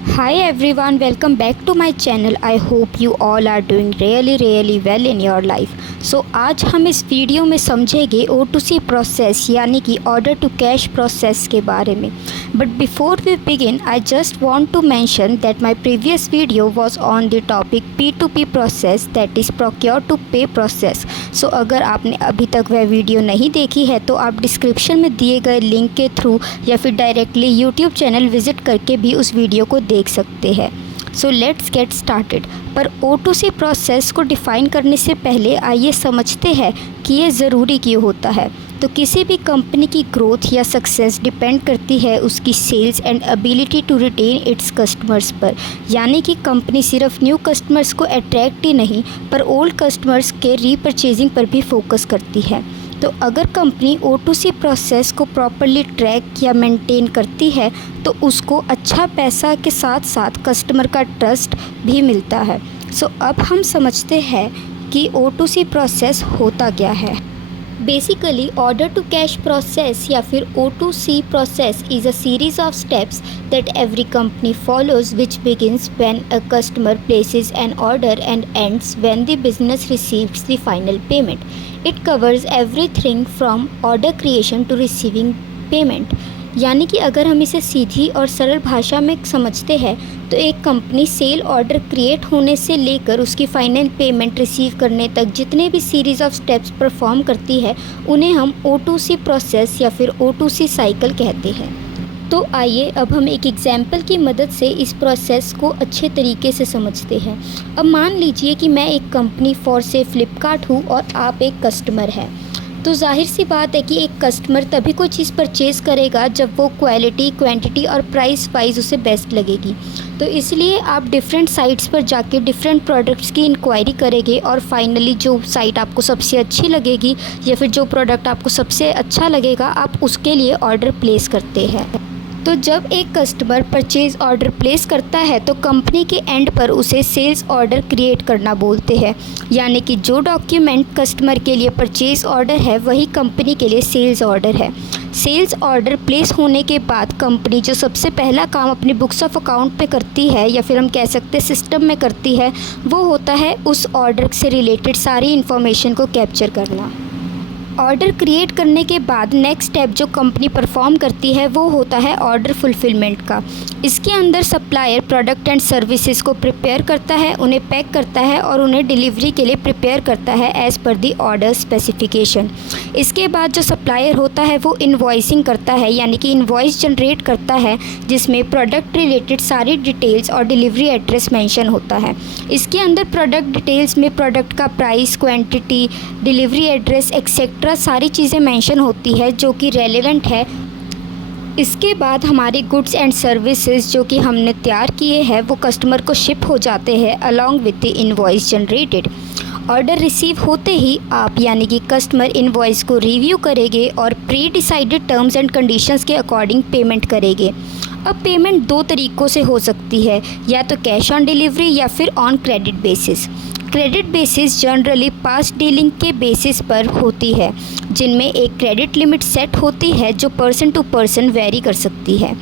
Hi everyone, welcome back to my channel. I hope you all are doing really well in your life. So आज हम इस video में समझेंगे O2C process यानी कि order to cash process के बारे में. But before we begin I just want to mention that my previous video was on the topic P2P process that is procure to pay process. So अगर आपने अभी तक वह वीडियो नहीं देखी है तो आप डिस्क्रिप्शन में दिए गए लिंक के थ्रू या फिर डायरेक्टली यूट्यूब चैनल विज़िट करके भी उस वीडियो को देख सकते हैं. So let's get started. पर O2C प्रोसेस को डिफ़ाइन करने से पहले आइए समझते हैं कि ये ज़रूरी क्यों होता है. तो किसी भी कंपनी की ग्रोथ या सक्सेस डिपेंड करती है उसकी sales and ability to retain its customers पर. यानी कि कंपनी सिर्फ न्यू कस्टमर्स को अट्रैक्ट ही नहीं पर ओल्ड कस्टमर्स के रीपरचेजिंग पर भी फोकस करती है. तो अगर कंपनी O2C प्रोसेस को प्रॉपरली ट्रैक या मेंटेन करती है तो उसको अच्छा पैसा के साथ साथ कस्टमर का ट्रस्ट भी मिलता है. सो अब हम समझते हैं कि O2C प्रोसेस होता क्या है. Basically order to cash process या फिर O2C process is a series of steps that every company follows which begins when a customer places an order and ends when the business receives the final payment. It covers everything from order creation to receiving payment. यानी कि अगर हम इसे सीधी और सरल भाषा में समझते हैं तो एक कंपनी सेल ऑर्डर क्रिएट होने से लेकर उसकी फाइनल पेमेंट रिसीव करने तक जितने भी सीरीज़ ऑफ स्टेप्स परफॉर्म करती है उन्हें हम O2C प्रोसेस या फिर O2C साइकिल कहते हैं. तो आइए अब हम एक एग्जाम्पल की मदद से इस प्रोसेस को अच्छे तरीके से समझते हैं. अब मान लीजिए कि मैं एक कंपनी फॉर से फ्लिपकार्ट हूँ और आप एक कस्टमर हैं. तो जाहिर सी बात है कि एक कस्टमर तभी कोई चीज़ परचेज़ करेगा जब वो क्वालिटी, क्वांटिटी और प्राइस वाइज उसे बेस्ट लगेगी. तो इसलिए आप डिफरेंट साइट्स पर जाके डिफरेंट प्रोडक्ट्स की इंक्वायरी करेंगे और फाइनली जो साइट आपको सबसे अच्छी लगेगी या फिर जो प्रोडक्ट आपको सबसे अच्छा लगेगा आप उसके लिए ऑर्डर प्लेस करते हैं. तो जब एक कस्टमर परचेज़ ऑर्डर प्लेस करता है तो कंपनी के एंड पर उसे सेल्स ऑर्डर क्रिएट करना बोलते हैं. यानी कि जो डॉक्यूमेंट कस्टमर के लिए परचेज़ ऑर्डर है वही कंपनी के लिए सेल्स ऑर्डर है. सेल्स ऑर्डर प्लेस होने के बाद कंपनी जो सबसे पहला काम अपनी बुक्स ऑफ अकाउंट पे करती है या फिर हम कह सकते हैं सिस्टम में करती है वो होता है उस ऑर्डर से रिलेटेड सारी इन्फॉर्मेशन को कैप्चर करना. ऑर्डर क्रिएट करने के बाद नेक्स्ट स्टेप जो कंपनी परफॉर्म करती है वो होता है ऑर्डर फुलफिलमेंट का. इसके अंदर सप्लायर प्रोडक्ट एंड सर्विसेज को प्रिपेयर करता है, उन्हें पैक करता है और उन्हें डिलीवरी के लिए प्रिपेयर करता है एज़ पर दी ऑर्डर स्पेसिफिकेशन. इसके बाद जो सप्लायर होता है वो इन्वॉइसिंग करता है यानी कि इन्वॉइस जनरेट करता है जिसमें प्रोडक्ट रिलेटेड सारी डिटेल्स और डिलीवरी एड्रेस मेंशन होता है. इसके अंदर प्रोडक्ट डिटेल्स में प्रोडक्ट का price, quantity, delivery address etcetera सारी चीज़ें मेंशन होती है जो कि रेलेवेंट है. इसके बाद हमारी गुड्स एंड सर्विसेज जो कि हमने तैयार किए हैं वो कस्टमर को शिप हो जाते हैं along with the invoice generated. Order receive होते ही आप यानी कि कस्टमर इनवॉइस को रिव्यू करेंगे और pre decided terms and conditions के अकॉर्डिंग पेमेंट करेंगे. अब पेमेंट दो तरीक़ों से हो सकती है, या तो कैश ऑन डिलीवरी या फिर on credit basis. Credit basis generally past dealing के बेसिस पर होती है जिनमें एक क्रेडिट लिमिट सेट होती है जो पर्सन टू पर्सन वेरी कर सकती है.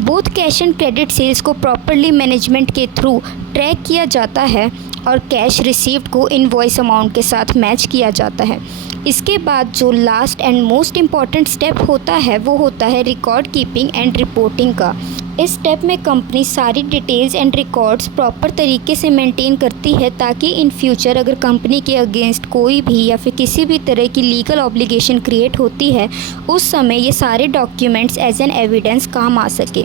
Both cash and credit sales को प्रॉपरली मैनेजमेंट के थ्रू ट्रैक किया जाता है और कैश रिसीव्ड को इनवॉइस अमाउंट के साथ मैच किया जाता है. इसके बाद जो last and most important step होता है वो होता है रिकॉर्ड कीपिंग एंड रिपोर्टिंग का. इस स्टेप में कंपनी सारी डिटेल्स एंड रिकॉर्ड्स प्रॉपर तरीके से मेंटेन करती है ताकि इन फ्यूचर अगर कंपनी के अगेंस्ट कोई भी या फिर किसी भी तरह की लीगल ऑब्लिगेशन क्रिएट होती है उस समय ये सारे डॉक्यूमेंट्स एज एन एविडेंस काम आ सके.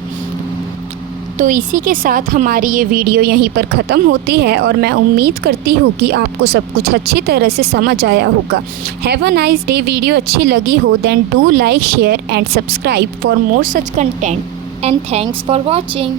तो इसी के साथ हमारी ये वीडियो यहीं पर ख़त्म होती है और मैं उम्मीद करती हूँ कि आपको सब कुछ अच्छी तरह से समझ आया होगा. Have a nice day. Video अच्छी लगी हो then do like, share and subscribe for more such content. And thanks for watching.